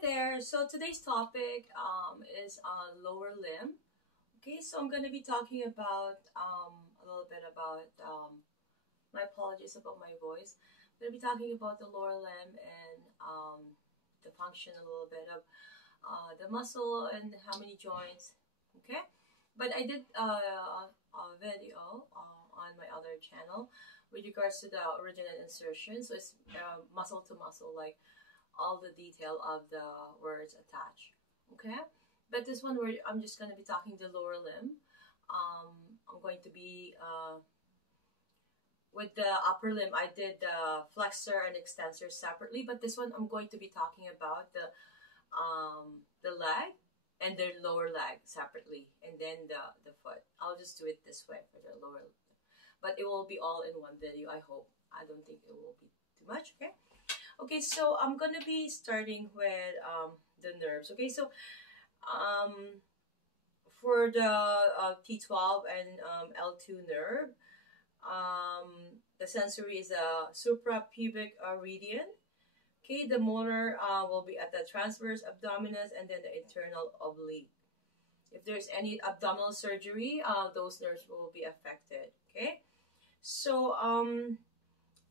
there. So today's topic is lower limb. Okay, so I'm going to be talking about a little bit about my apologies about my voice. I'm going to be talking about the lower limb and the function, a little bit of the muscle and how many joints. Okay, but I did a video on my other channel with regards to the original insertion. So it's muscle to muscle, like all the detail of the words attached. Okay, but this one where I'm just going to be talking the lower limb. I'm going to be with the upper limb. I did the flexor and extensor separately, but this one I'm going to be talking about the leg and the lower leg separately, and then the foot. I'll just do it this way for the lower, but it will be all in one video. I hope. I don't think it will be too much. Okay. Okay, so I'm gonna be starting with the nerves. Okay, so for the T12 and L2 nerve, the sensory is a suprapubic radian. Okay, the motor will be at the transverse abdominis and then the internal oblique. If there's any abdominal surgery, those nerves will be affected. Okay, so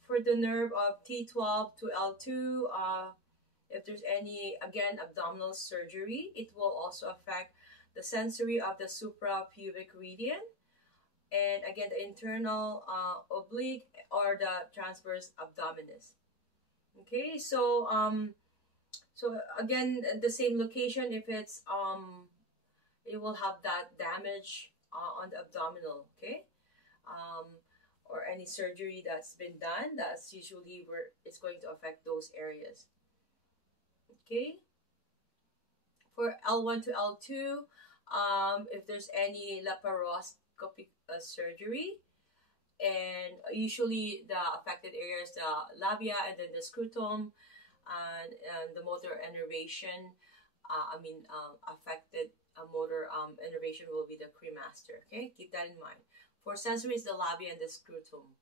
for the nerve of T12 to L2, if there's any, again, abdominal surgery, it will also affect the sensory of the suprapubic radian, and again, the internal oblique or the transverse abdominis. Okay, so so again, the same location, if it's it will have that damage on the abdominal. Okay, or any surgery that's been done, that's usually where it's going to affect those areas. Okay, for L1 to L2, if there's any laparoscopic surgery, and usually the affected areas, the labia and then the scrotum, and the motor innervation, affected motor innervation will be the cremaster. Okay, keep that in mind. For sensory is the labia and the scrotum.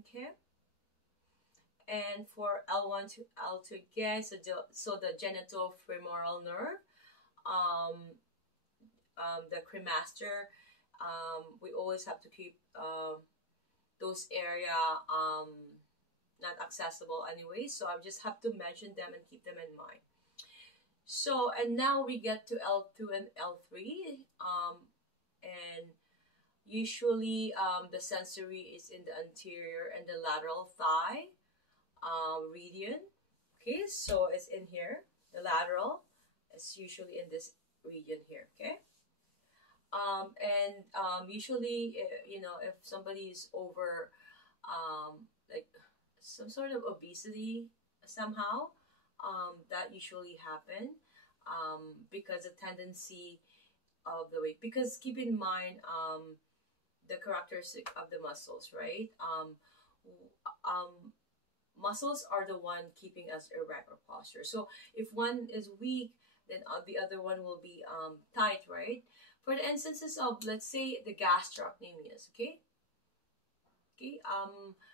Okay. And for L1 to L2 again, so the genitofemoral nerve, the cremaster, we always have to keep those area not accessible anyway. So I just have to mention them and keep them in mind. So, and now we get to L2 and L3, and usually the sensory is in the anterior and the lateral thigh region. Okay, so it's in here. The lateral is usually in this region here. Okay, and usually, if somebody is over like some sort of obesity somehow, that usually happen because the tendency of the weight. Because keep in mind the characteristic of the muscles, right? Muscles are the one keeping us erect or posture. So if one is weak, then the other one will be tight, right? For the instances of, let's say, the gastrocnemius, okay? Okay,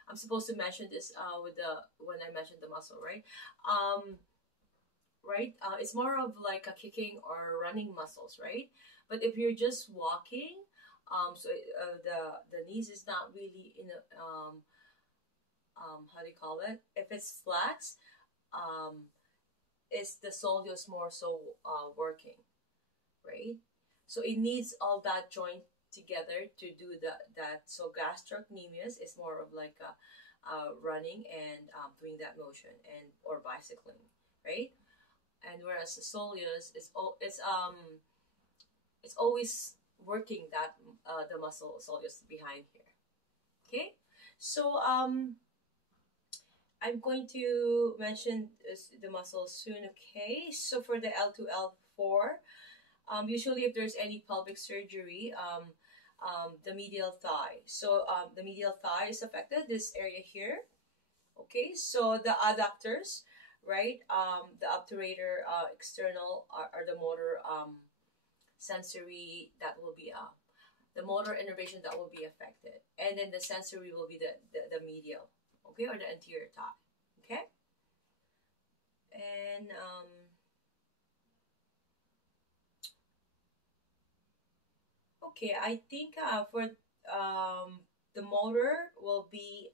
I'm supposed to mention this when I mentioned the muscle, right? It's more of like a kicking or running muscles, right? But if you're just walking, so the knees is not really in a how do you call it? If it's flex, it's the soleus more so working, right? So it needs all that joint together to do that. So gastrocnemius is more of like a running and doing that motion or bicycling, right? And whereas the soleus is it's always working that the muscle soleus behind here. Okay, so I'm going to mention the muscles soon. Okay, so for the L2, L4, usually if there's any pelvic surgery, the medial thigh. So the medial thigh is affected, this area here. Okay, so the adductors, right? The obturator, external, are the motor sensory, that will be the motor innervation that will be affected, and then the sensory will be the medial, okay, or the anterior thigh. Okay, and Okay, I think for the motor will be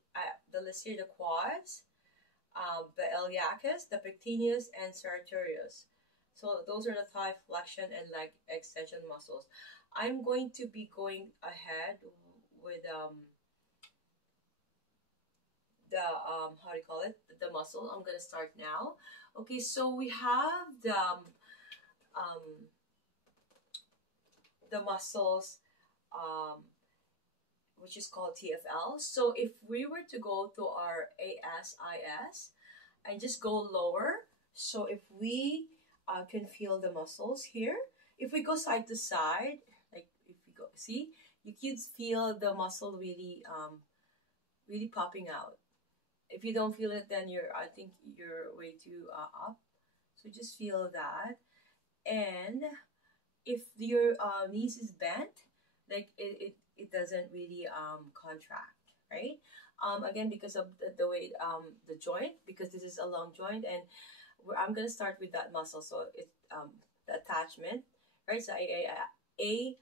the listed the quads, the iliacus, the pectineus, and sartorius. So those are the thigh flexion and leg extension muscles. I'm going to be going ahead with the how do you call it, the muscle. I'm gonna start now. Okay, so we have um the muscles um which is called TFL. So if we were to go to our ASIS and just go lower, so if we can feel the muscles here, if we go side to side, like if we go, see, you can feel the muscle really, really popping out. If you don't feel it, then I think you're way too up. So just feel that. And if your knees is bent, like it doesn't really contract, right? Again, because of the way the joint, because this is a long joint, and I'm gonna start with that muscle. So it the attachment, right? So a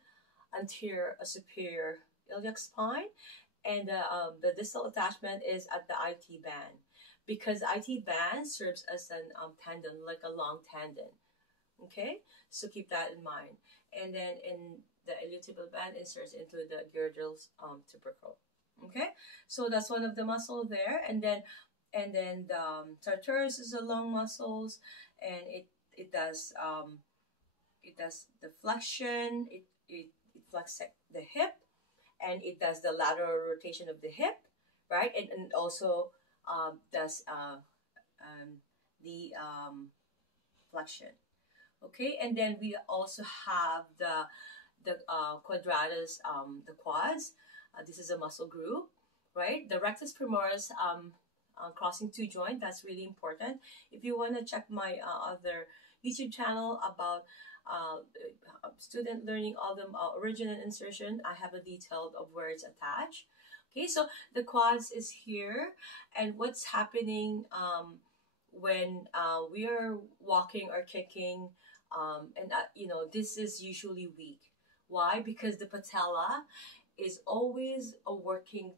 anterior superior iliac spine, and the distal attachment is at the IT band, because IT band serves as an tendon, like a long tendon. Okay, so keep that in mind. And then in the iliotibial band inserts into the girdle's tubercle. Okay, so that's one of the muscle there. And then the sartorius is a long muscles, and it does the flexion. It flexes the hip, and it does the lateral rotation of the hip, right? And also does the flexion. Okay, and then we also have the quadratus, the quads. This is a muscle group, right? The rectus femoris crossing two joint. That's really important. If you want to check my other YouTube channel about student learning all the origin and insertion, I have a detailed of where it's attached. Okay, so the quads is here, and what's happening when we are walking or kicking, and this is usually weak. Why? Because the patella is always working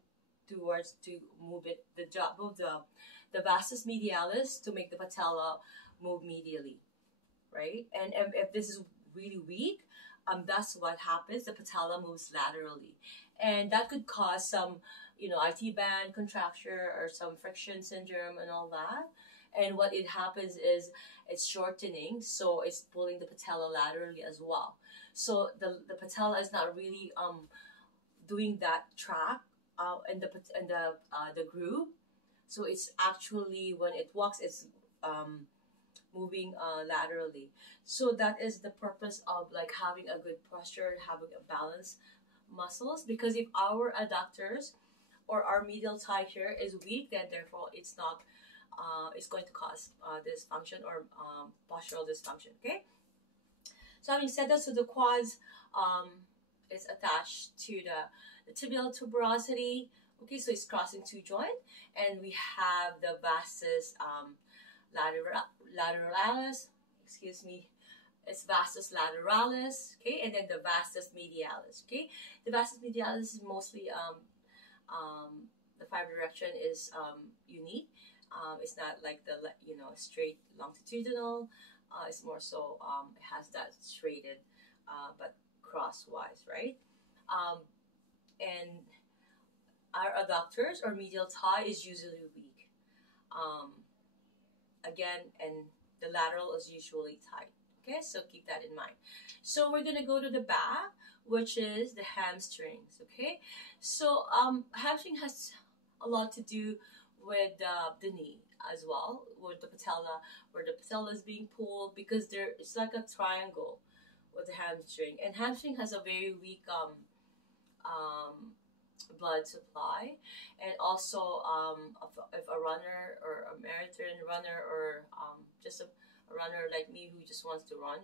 towards to move it, the job of the vastus medialis to make the patella move medially, right? And if this is really weak, that's what happens. The patella moves laterally, and that could cause some, IT band contracture or some friction syndrome and all that. And what it happens is it's shortening, so it's pulling the patella laterally as well. So the patella is not really doing that track in the groove. So it's actually, when it walks, it's moving laterally. So that is the purpose of like having a good posture, having a balanced muscles. Because if our adductors or our medial thigh here is weak, then therefore it's not. It's going to cause dysfunction or postural dysfunction. Okay. So having said that, so the quads is attached to the tibial tuberosity. Okay, so it's crossing two joint, and we have the vastus lateralis. Excuse me. It's vastus lateralis. Okay, and then the vastus medialis. Okay, the vastus medialis is mostly the fiber direction is unique. It's not like the straight longitudinal. It's more so it has that straighted but crosswise, right? And our adductors or medial thigh is usually weak. Again, and the lateral is usually tight. Okay, so keep that in mind. So we're gonna go to the back, which is the hamstrings. Okay, so hamstring has a lot to do with the knee as well, with the patella, where the patella is being pulled, because it's like a triangle with the hamstring, and hamstring has a very weak blood supply. And also if a runner or a marathon runner, or just a runner like me who just wants to run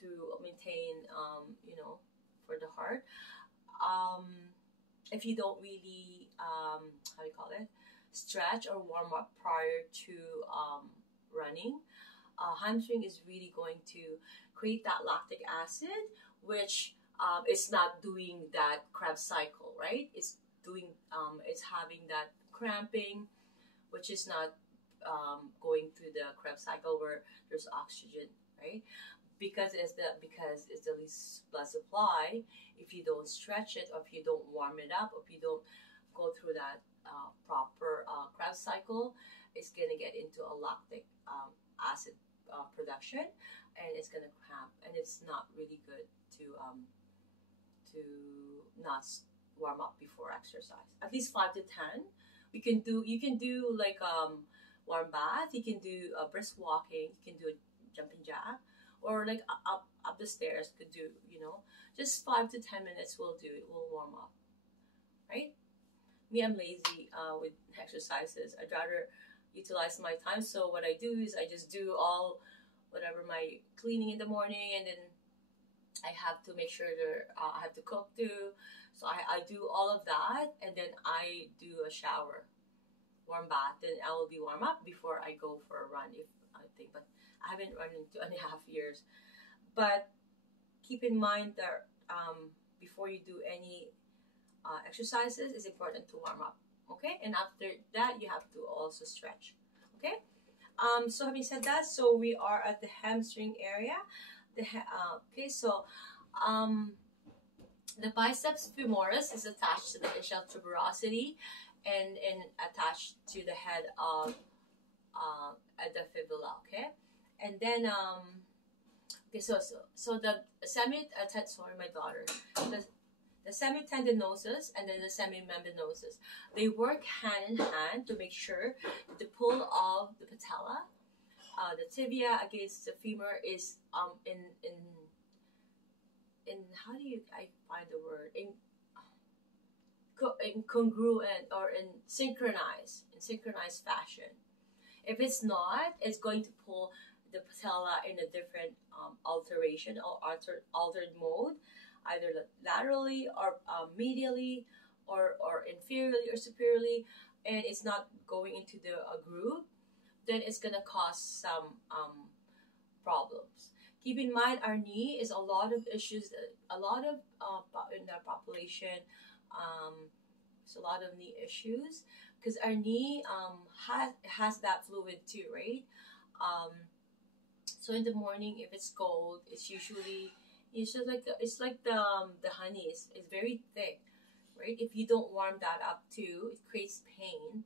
to maintain for the heart, if you don't really how do you call it, stretch or warm up prior to running, hamstring is really going to create that lactic acid, which it's not doing that Krebs cycle, right? It's having that cramping, which is not going through the Krebs cycle where there's oxygen, right? Because it's the least blood supply. If you don't stretch it, or if you don't warm it up, or if you don't go through that proper Krebs cycle, it's gonna get into a lactic acid production, and it's gonna cramp, and it's not really good to not warm up before exercise. At least 5 to 10. You can do like warm bath. You can do brisk walking. You can do a jumping jack, or like up the stairs. Could do, just 5 to 10 minutes will do it. Will warm up, right? Me, I'm lazy with exercises. I'd rather utilize my time. So what I do is I just do all whatever my cleaning in the morning, and then I have to make sure that I have to cook too. So I do all of that, and then I do a shower, warm bath, then I will be warm up before I go for a run, if I think. But I haven't run in 2.5 years. But keep in mind that before you do any exercises, it's important to warm up. Okay, and after that, you have to also stretch. Okay. So having said that, so we are at the hamstring area. Okay, so the biceps femoris is attached to the ischial tuberosity, and attached to the head of the fibula. Okay, and then okay, so the sorry, my daughter. The semitendinosus and then the semimembranosus, they work hand in hand to make sure that the pull of the patella, the tibia against the femur is in how do I find the word, in congruent, or in synchronized fashion. If it's not, it's going to pull the patella in a different alteration or altered mode, either laterally or medially, or inferiorly or superiorly, and it's not going into the groove, then it's gonna cause some problems. Keep in mind, our knee is a lot of issues. A lot of in the population, there's a lot of knee issues because our knee has that fluid too, right? So in the morning, if it's cold, it's like the honey is very thick, right? If you don't warm that up too, it creates pain.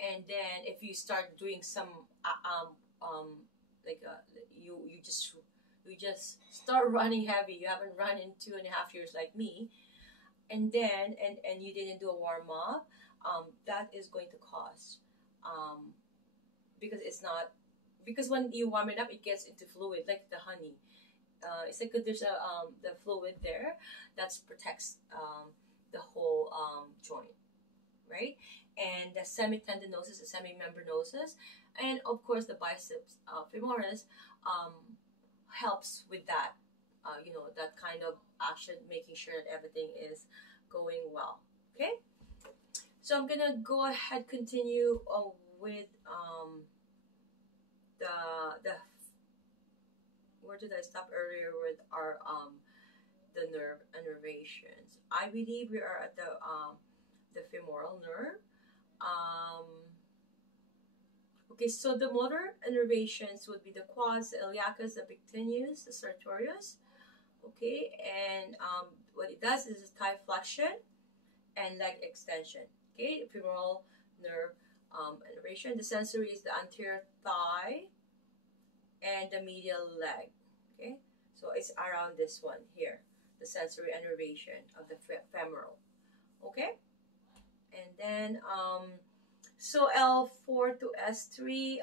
And then if you start doing some you just start running heavy, you haven't run in 2.5 years like me, and then and you didn't do a warm up, that is going to cause because when you warm it up, it gets into fluid like the honey. It's like there's the fluid there that protects the whole joint, right? And the semitendinosus, the semimembranosus, and of course the biceps femoris helps with that, that kind of action, making sure that everything is going well. Okay, so I'm gonna go ahead continue with the where did I stop earlier with our the nerve innervations. I believe we are at the femoral nerve. Okay, so the motor innervations would be the quads, the iliacus, the pectineus, the sartorius. Okay, and what it does is thigh flexion and leg extension. Okay, femoral nerve innervation. The sensory is the anterior thigh and the medial leg. Okay, so it's around this one here, the sensory innervation of the femoral. Okay, and then so L4 to S3,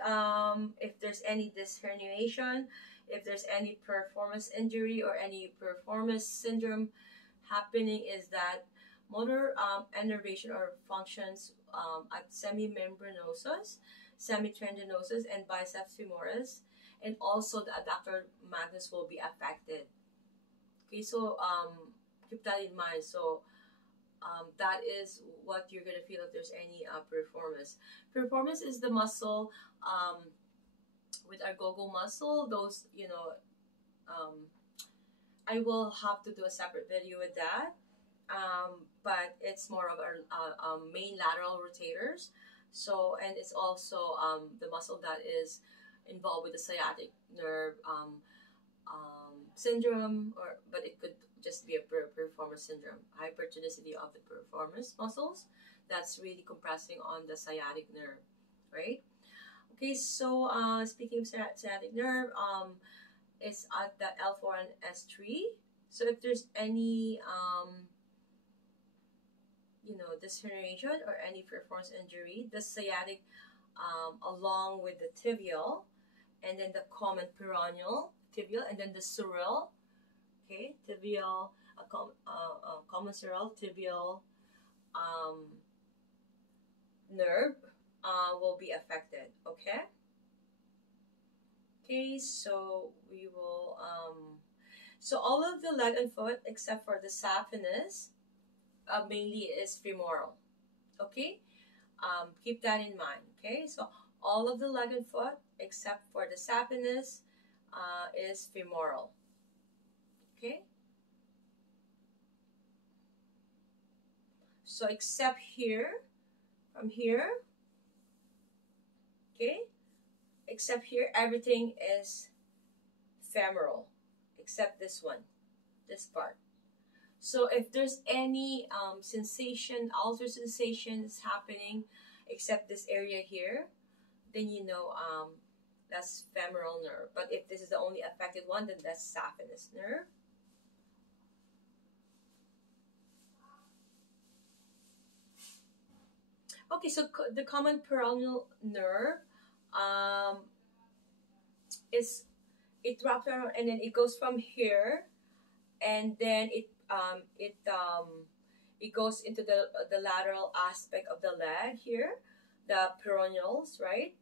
if there's any disc herniation, if there's any performance injury or any performance syndrome happening, is that motor innervation or functions at semimembranosus, semitendinosus, and biceps femoris, and also the adductor magnus will be affected. Okay, so keep that in mind. So that is what you're gonna feel if there's any piriformis. Piriformis is the muscle with our go-go muscle. Those I will have to do a separate video with that. But it's more of our main lateral rotators. So, and it's also the muscle that is involved with the sciatic nerve syndrome, but it could just be a performance syndrome, hypertonicity of the performance muscles. That's really compressing on the sciatic nerve, right? Okay, so speaking of sciatic nerve, it's at the L4 and S3. So if there's any disherniation or any performance injury, the sciatic along with the tibial, and then the common peroneal tibial, and then the sural, okay, tibial, common sural tibial nerve will be affected. Okay, so we will so all of the leg and foot except for the saphenous mainly is femoral. Okay, keep that in mind. Okay, so all of the leg and foot except for the saphenous is femoral. Okay, so except here, from here, okay, except here, everything is femoral except this one, this part. So if there's any sensation, altered sensations happening except this area here, then you know that's femoral nerve. But if this is the only affected one, then that's saphenous nerve. Okay, so the common peroneal nerve it wraps around and then it goes from here, and then it goes into the lateral aspect of the leg here, the peroneals, right?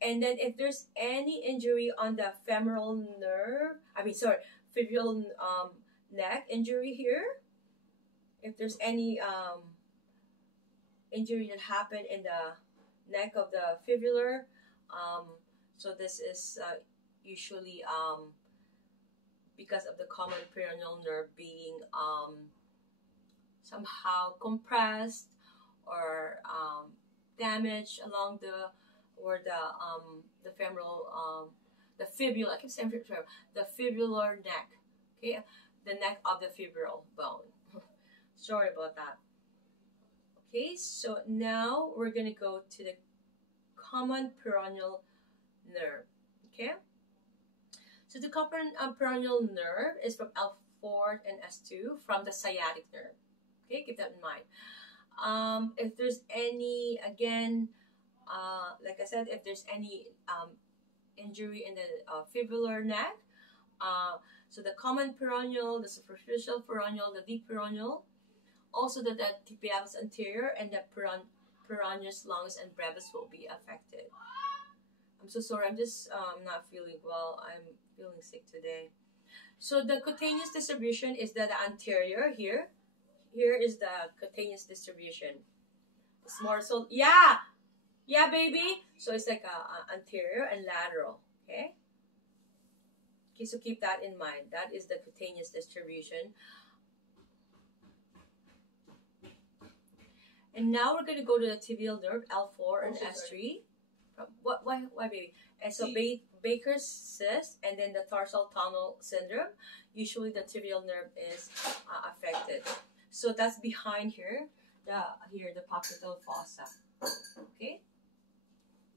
And then if there's any injury on the femoral nerve, fibular neck injury here, if there's any injury that happened in the neck of the fibular, so this is usually because of the common peroneal nerve being somehow compressed or damaged along the femoral the fibula. I keep saying the fibular neck. Okay, the neck of the fibular bone. Sorry about that. Okay, so now we're gonna go to the common peroneal nerve. Okay, so the common peroneal nerve is from L4 and S2 from the sciatic nerve. Okay, keep that in mind. If there's any, again, like I said, if there's any injury in the fibular neck, so the common peroneal, the superficial peroneal, the deep peroneal, also the tibialis anterior and the peroneus longus and brevis will be affected. I'm so sorry, I'm just not feeling well. I'm feeling sick today. So the cutaneous distribution is the anterior here. Here is the cutaneous distribution. It's more so, yeah, baby. So it's like a anterior and lateral. Okay, so keep that in mind. That is the cutaneous distribution. And now we're going to go to the tibial nerve, L4 and S3. Why, baby? And so Baker's cyst and then the tarsal tunnel syndrome. Usually the tibial nerve is affected. So that's behind here, the popliteal fossa. Okay,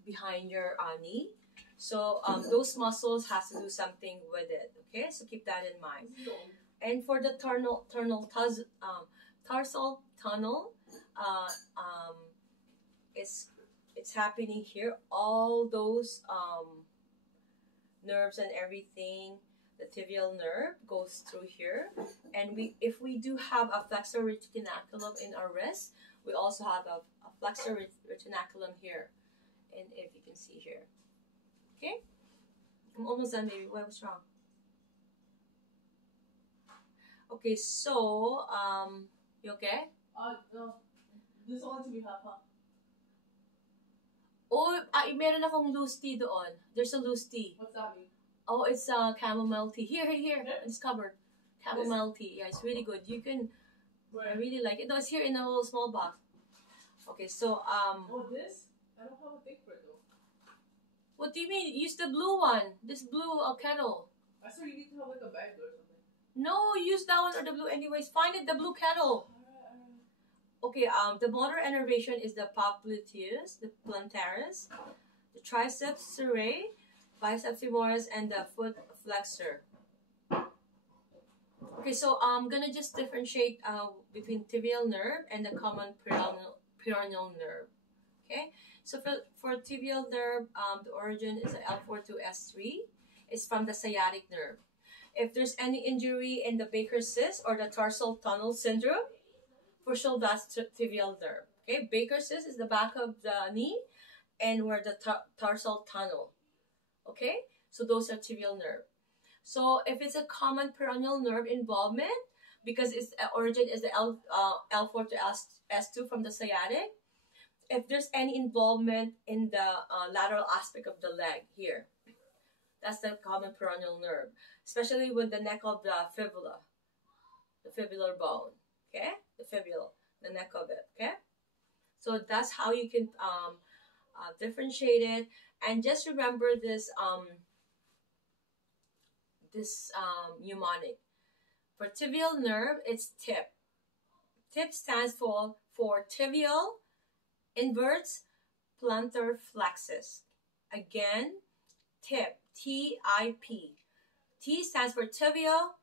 behind your knee. So those muscles has to do something with it. Okay, so keep that in mind. And for the tarsal tunnel, it's happening here. All those nerves and everything, the tibial nerve goes through here. And if we do have a flexor retinaculum in our wrist, we also have a flexor retinaculum here, and if you can see here. Okay, I'm almost done, baby. What's wrong? Okay, so you okay? No. This one to be half. Oh, meron akong loose tea doon. There's a loose tea. What's that mean? Oh, it's chamomile tea. Here. It's covered. chamomile tea. Yeah, it's really good. You can. Where? I really like it. No, it's here in a little small box. Okay, so Oh, this? I don't have a big for though. what do you mean? Use the blue one. This blue kettle. I saw you need to have like a bag or something. No, use that one or the blue. Anyways, find it. The blue kettle. Alright. Okay. The motor innervation is the popliteus, the plantaris, the triceps serrae, biceps femoris, and the foot flexor. Okay, so I'm gonna just differentiate between tibial nerve and the common peroneal nerve. Okay, so for tibial nerve, the origin is L4 to S3. It's from the sciatic nerve. If there's any injury in the Baker's cyst or the tarsal tunnel syndrome, for sure that's tibial nerve. Okay, Baker's cyst is the back of the knee and where the tarsal tunnel. Okay, so those are tibial nerve. So if it's a common peroneal nerve involvement, because its origin is the L4 to S2 from the sciatic, if there's any involvement in the lateral aspect of the leg here, that's the common peroneal nerve, especially with the neck of the fibula, the fibular bone, okay? The fibula, the neck of it, okay? So that's how you can differentiate it. And just remember this mnemonic. For tibial nerve, it's TIP. TIP stands for tibial inverts plantar flexus. Again, TIP, T-I-P. T stands for tibial,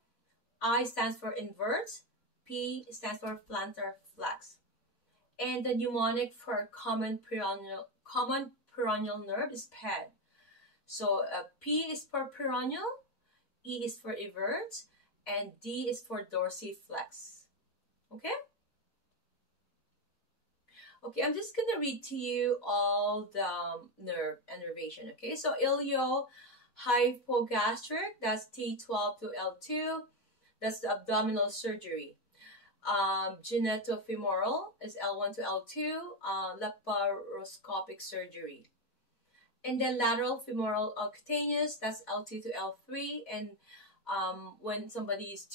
I stands for inverts, P stands for plantar flex. And the mnemonic for common peroneal nerve is PED. So P is for peroneal, E is for everts, and D is for dorsiflex. Okay? Okay, I'm just gonna read to you all the nerve innervation. Okay, so ilio-hypogastric, that's T12 to L2, that's the abdominal surgery. Genitofemoral is L1 to L2, laparoscopic surgery. And then lateral femoral cutaneous, that's L2 to L3, and when somebody is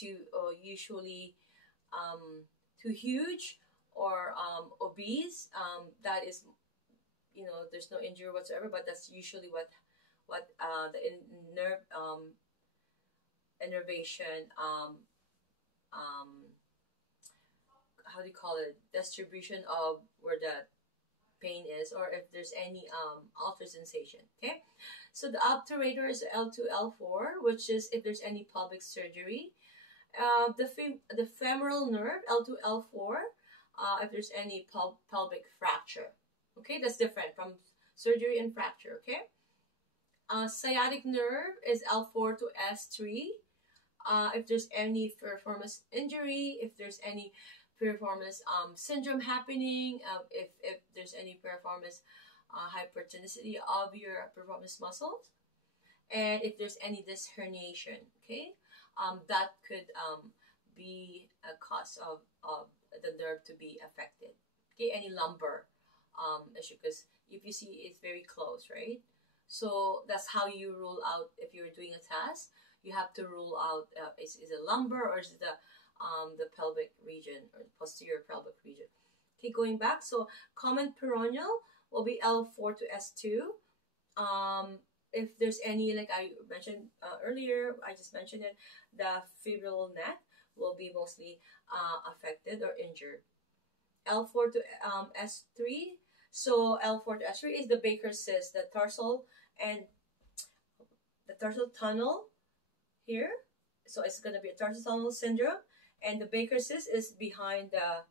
usually too huge or obese, that is, there's no injury whatsoever, but that's usually what the nerve innervation, how do you call it, distribution of where the pain is, or if there's any altered sensation. Okay, so the obturator is L2 L4, which is if there's any pelvic surgery. The femoral nerve L2 L4, if there's any pelvic fracture. Okay, that's different from surgery and fracture. Okay, sciatic nerve is L4 to S3. If there's any piriformis injury, if there's any piriformis syndrome happening, if there's any piriformis hypertonicity of your piriformis muscles, and if there's any disc herniation, okay, that could be a cause of the nerve to be affected. Okay, any lumbar issue, because if you see it's very close, right? So that's how you rule out if you're doing a test. You have to rule out is it lumbar or is it the pelvic region or posterior pelvic region. Okay, going back, so common peroneal will be L4 to S2. If there's any, like I mentioned earlier, I just mentioned it, the fibril neck will be mostly affected or injured. L4 to S3. So L4 to S3 is the Baker's cyst, the tarsal tunnel here. So it's going to be a tarsal tunnel syndrome. And the Baker's cyst is behind the